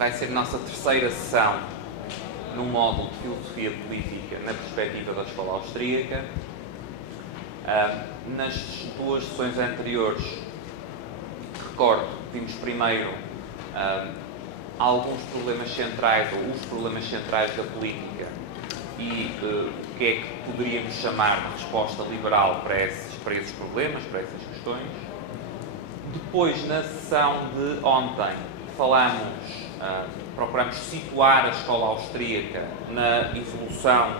vai ser a nossa terceira sessão no módulo de Filosofia Política na perspectiva da escola austríaca. Nas duas sessões anteriores, recordo, vimos primeiro alguns problemas centrais, ou os problemas centrais da política e o que é que poderíamos chamar de resposta liberal para esses problemas, para essas questões. Depois, na sessão de ontem, procuramos situar a escola austríaca na evolução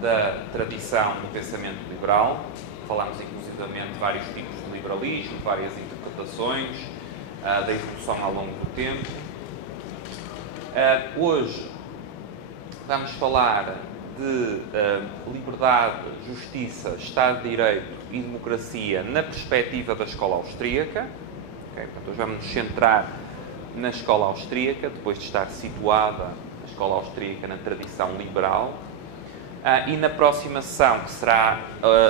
da tradição do pensamento liberal. Falámos inclusivamente de vários tipos de liberalismo, várias interpretações da evolução ao longo do tempo. Hoje vamos falar de liberdade, justiça, Estado de Direito e democracia na perspectiva da escola austríaca. Okay? Portanto, hoje vamos nos centrar na escola austríaca, depois de estar situada a escola austríaca na tradição liberal. E na próxima sessão, que será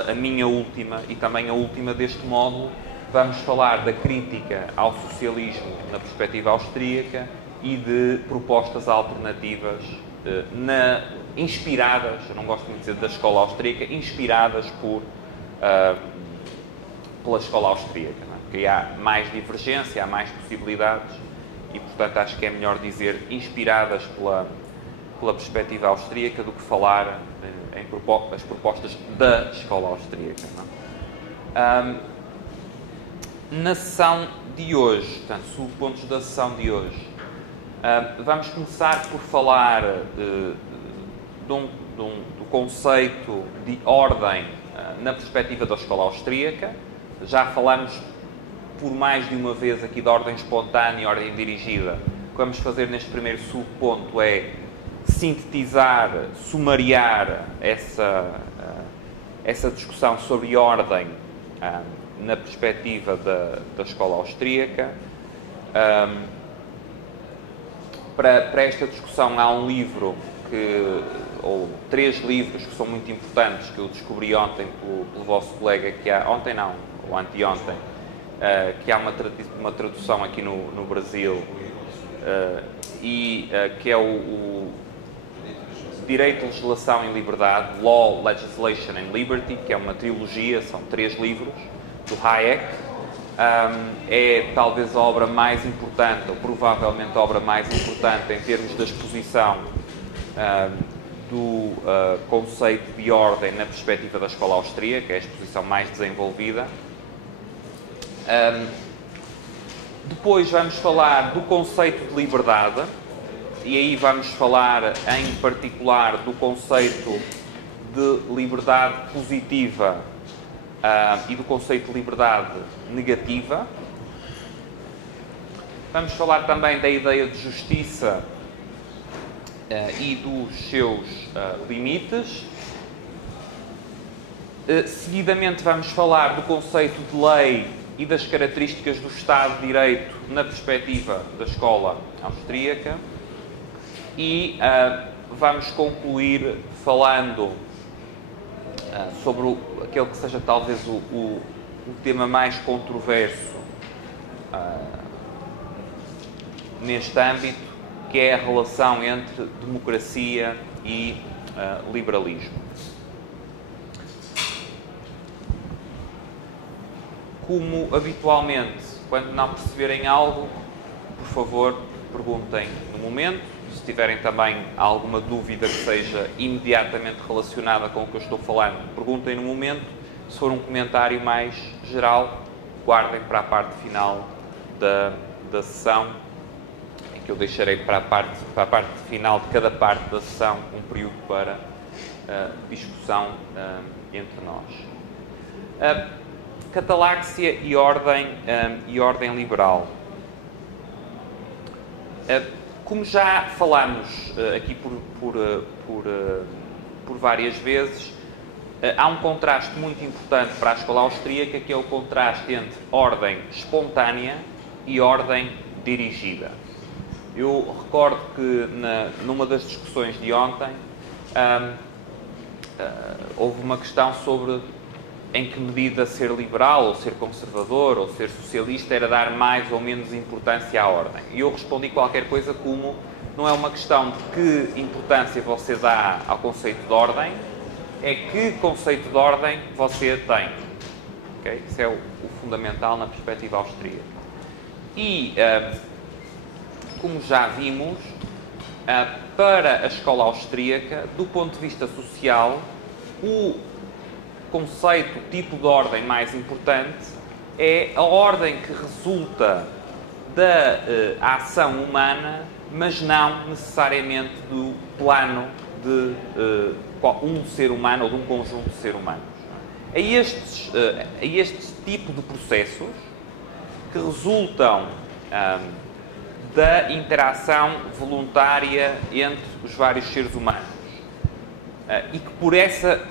a minha última e também a última deste módulo, vamos falar da crítica ao socialismo na perspectiva austríaca e de propostas alternativas inspiradas, eu não gosto muito de dizer da escola austríaca, inspiradas pela escola austríaca, não é? Porque há mais divergência, há mais possibilidades e, portanto, acho que é melhor dizer inspiradas pela perspectiva austríaca do que falar as propostas da escola austríaca. Não é? Na sessão de hoje, portanto, subpontos da sessão de hoje, vamos começar por falar do conceito de ordem na perspectiva da escola austríaca. Já falamos por mais de uma vez aqui de ordem espontânea e ordem dirigida. O que vamos fazer neste primeiro subponto é sintetizar, sumariar essa discussão sobre ordem na perspectiva da escola austríaca. Para esta discussão há um livro, ou três livros que são muito importantes, que eu descobri ontem pelo vosso colega, ontem não, ou anteontem, que há uma tradução aqui no Brasil, que é o Direito, Legislação e Liberdade, Law, Legislation and Liberty, que é uma trilogia, são 3 livros, do Hayek. É talvez a obra mais importante, ou provavelmente a obra mais importante em termos da exposição do conceito de ordem na perspectiva da escola austríaca, é a exposição mais desenvolvida. Depois vamos falar do conceito de liberdade, e aí vamos falar em particular do conceito de liberdade positiva e do conceito de liberdade negativa. Vamos falar também da ideia de justiça e dos seus limites. Seguidamente vamos falar do conceito de lei e das características do Estado de Direito na perspectiva da escola austríaca. E vamos concluir falando sobre aquele que seja talvez o tema mais controverso neste âmbito, que é a relação entre democracia e liberalismo. Como habitualmente, quando não perceberem algo, por favor, perguntem no momento. Se tiverem também alguma dúvida que seja imediatamente relacionada com o que eu estou falando, perguntem no momento. Se for um comentário mais geral, guardem para a parte final da sessão, em que eu deixarei para a parte final de cada parte da sessão um período para discussão entre nós. Cataláxia e ordem liberal. Como já falámos aqui por várias vezes, há um contraste muito importante para a escola austríaca, que é o contraste entre ordem espontânea e ordem dirigida. Eu recordo que numa das discussões de ontem houve uma questão sobre em que medida ser liberal, ou ser conservador, ou ser socialista era dar mais ou menos importância à ordem. E eu respondi qualquer coisa como: não é uma questão de que importância você dá ao conceito de ordem, é que conceito de ordem você tem. Okay? Isso é o fundamental na perspectiva austríaca. E, como já vimos, para a escola austríaca, do ponto de vista social, o conceito, o tipo de ordem mais importante é a ordem que resulta da ação humana, mas não necessariamente do plano de um ser humano ou de um conjunto de seres humanos. A este tipo de processos que resultam da interação voluntária entre os vários seres humanos e que por essa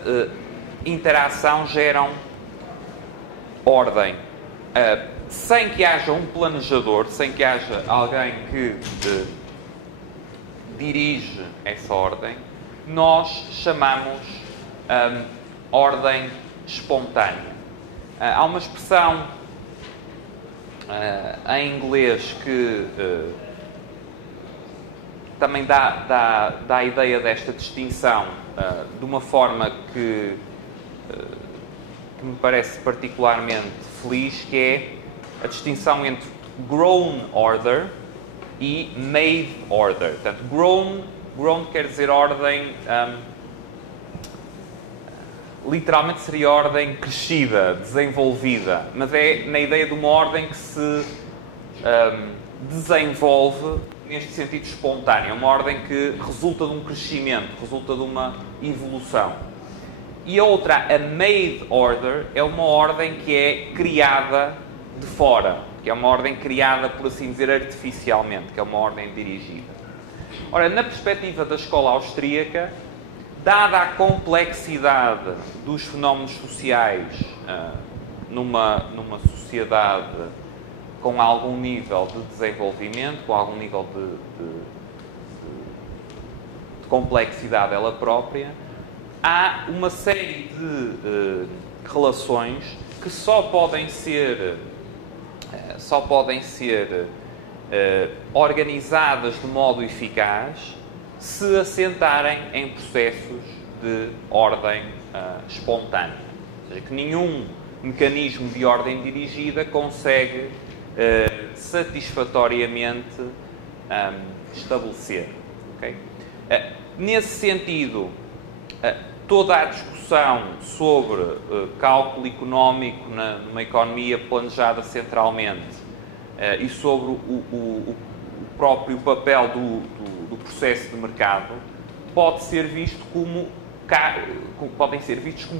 interação geram ordem, sem que haja um planejador, sem que haja alguém que dirige essa ordem, nós chamamos ordem espontânea. Há uma expressão em inglês que também dá a ideia desta distinção de uma forma que me parece particularmente feliz, que é a distinção entre grown order e made order. Portanto, grown quer dizer ordem, literalmente seria ordem crescida, desenvolvida, mas é na ideia de uma ordem que se desenvolve neste sentido espontâneo, uma ordem que resulta de um crescimento, resulta de uma evolução. E a outra, a made order, é uma ordem que é criada de fora, que é uma ordem criada, por assim dizer, artificialmente, que é uma ordem dirigida. Ora, na perspectiva da escola austríaca, dada a complexidade dos fenómenos sociais numa sociedade com algum nível de desenvolvimento, com algum nível de complexidade ela própria, há uma série de relações que só podem ser organizadas de modo eficaz se assentarem em processos de ordem espontânea. Ou seja, que nenhum mecanismo de ordem dirigida consegue satisfatoriamente estabelecer. Okay? Nesse sentido, toda a discussão sobre cálculo económico numa economia planejada centralmente e sobre o próprio papel do processo de mercado podem ser vistos como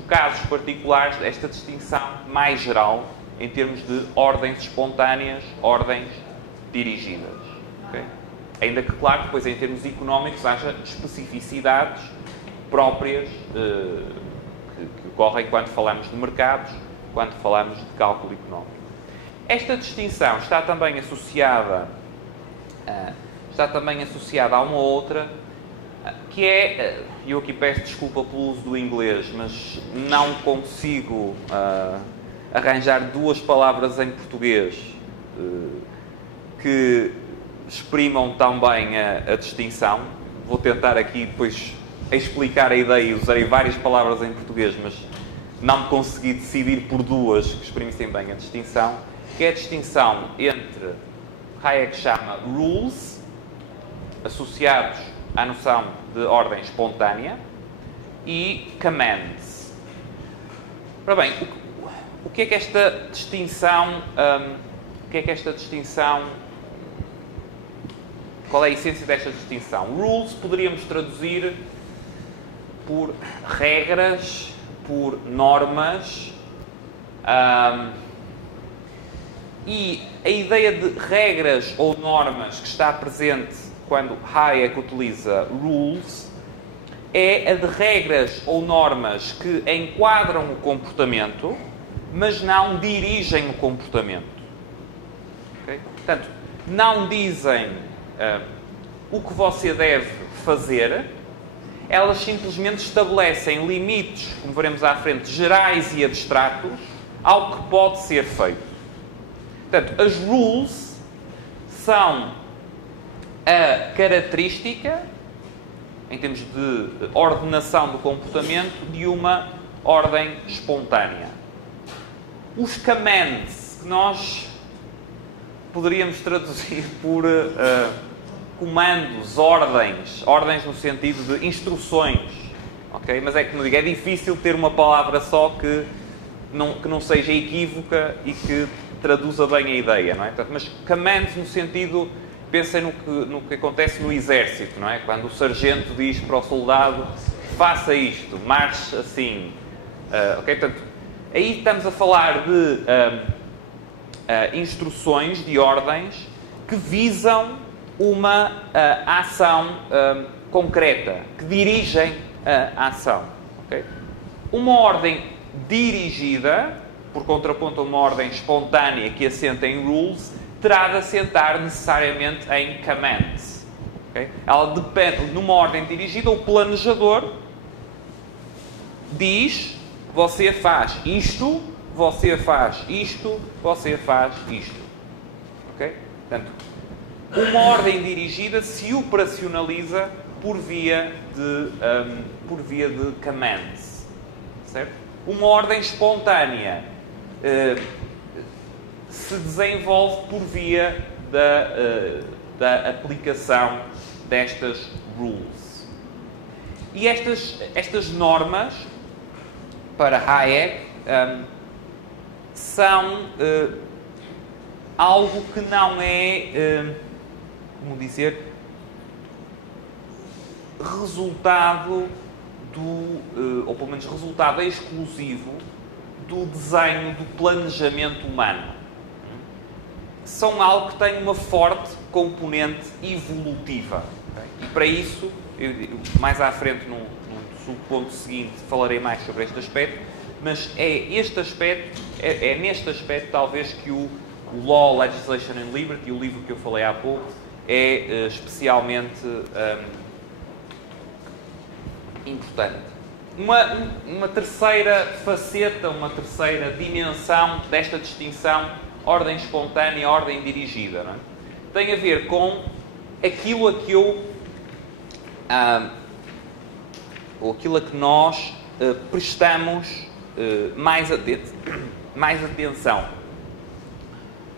casos particulares desta distinção mais geral em termos de ordens espontâneas, ordens dirigidas. Okay? Ainda que, claro, depois em termos económicos haja especificidades próprias que ocorrem quando falamos de mercados, quando falamos de cálculo económico. Esta distinção está também associada a uma outra, que é, eu aqui peço desculpa pelo uso do inglês, mas não consigo arranjar duas palavras em português que exprimam tão bem a distinção. Vou tentar aqui depois explicar a ideia e usarei várias palavras em português, mas não me consegui decidir por duas que exprimissem bem a distinção, que é a distinção entre, Hayek chama rules, associados à noção de ordem espontânea, e commands. Ora bem, o que é que esta distinção, qual é a essência desta distinção? Rules poderíamos traduzir por regras, por normas, e a ideia de regras ou normas que está presente quando Hayek utiliza rules é a de regras ou normas que enquadram o comportamento, mas não dirigem o comportamento. Okay? Portanto, não dizem o que você deve fazer, elas simplesmente estabelecem limites, como veremos à frente, gerais e abstratos, ao que pode ser feito. Portanto, as rules são a característica, em termos de ordenação do comportamento, de uma ordem espontânea. Os commands, que nós poderíamos traduzir por comandos, ordens no sentido de instruções, ok? Mas é que, como digo, é difícil ter uma palavra só que não seja equívoca e que traduza bem a ideia, não é? Portanto, mas commands no sentido, pensem no que acontece no exército, não é? Quando o sargento diz para o soldado, faça isto, marche assim, ok? Portanto, aí estamos a falar de instruções, de ordens, que visam uma ação concreta, que dirigem a ação. Okay? Uma ordem dirigida, por contraponto a uma ordem espontânea que assenta em rules, terá de assentar necessariamente em commands. Okay? Ela depende, numa ordem dirigida, o planejador diz: você faz isto, você faz isto, você faz isto. Ok? Portanto, uma ordem dirigida se operacionaliza por via de commands. Certo? Uma ordem espontânea se desenvolve por via da aplicação destas rules. E estas normas, para Hayek, são algo que não é, como dizer, resultado ou pelo menos resultado exclusivo do desenho, do planejamento humano. São algo que tem uma forte componente evolutiva. Okay? E para isso, mais à frente, no subponto seguinte, falarei mais sobre este aspecto, mas é neste aspecto talvez que o Law, Legislation and Liberty, o livro que eu falei há pouco, é especialmente importante. Uma terceira faceta, uma terceira dimensão desta distinção, ordem espontânea e ordem dirigida, não é? Tem a ver com aquilo a que ou aquilo a que nós prestamos mais atenção.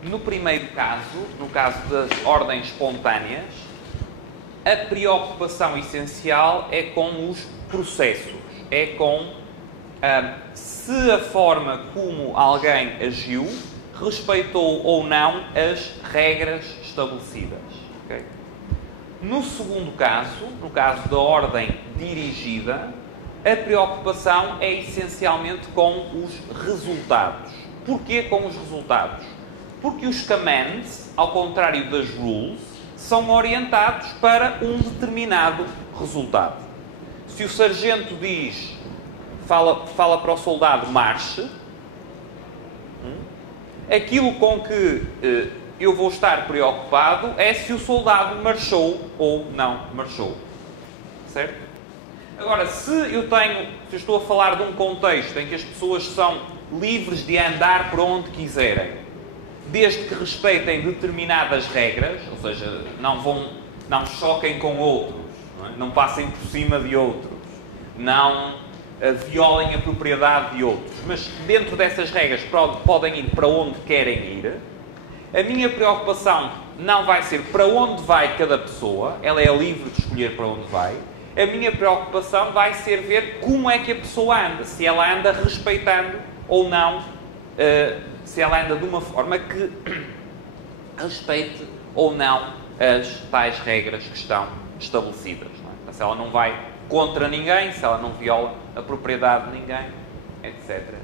No primeiro caso, no caso das ordens espontâneas, a preocupação essencial é com os processos, é com se a forma como alguém agiu respeitou ou não as regras estabelecidas. Okay? No segundo caso, no caso da ordem dirigida, a preocupação é essencialmente com os resultados. Porquê com os resultados? Porque os commands, ao contrário das rules, são orientados para um determinado resultado. Se o sargento diz, fala para o soldado, marche, aquilo com que eu vou estar preocupado é se o soldado marchou ou não marchou. Certo? Agora, se eu estou a falar de um contexto em que as pessoas são livres de andar por onde quiserem, desde que respeitem determinadas regras, ou seja, não choquem com outros, não passem por cima de outros, não violem a propriedade de outros, mas dentro dessas regras podem ir para onde querem ir. A minha preocupação não vai ser para onde vai cada pessoa, ela é livre de escolher para onde vai. A minha preocupação vai ser ver como é que a pessoa anda, se ela anda respeitando ou não, se ela anda de uma forma que respeite ou não as tais regras que estão estabelecidas. Não é? Se ela não vai contra ninguém, se ela não viola a propriedade de ninguém, etc.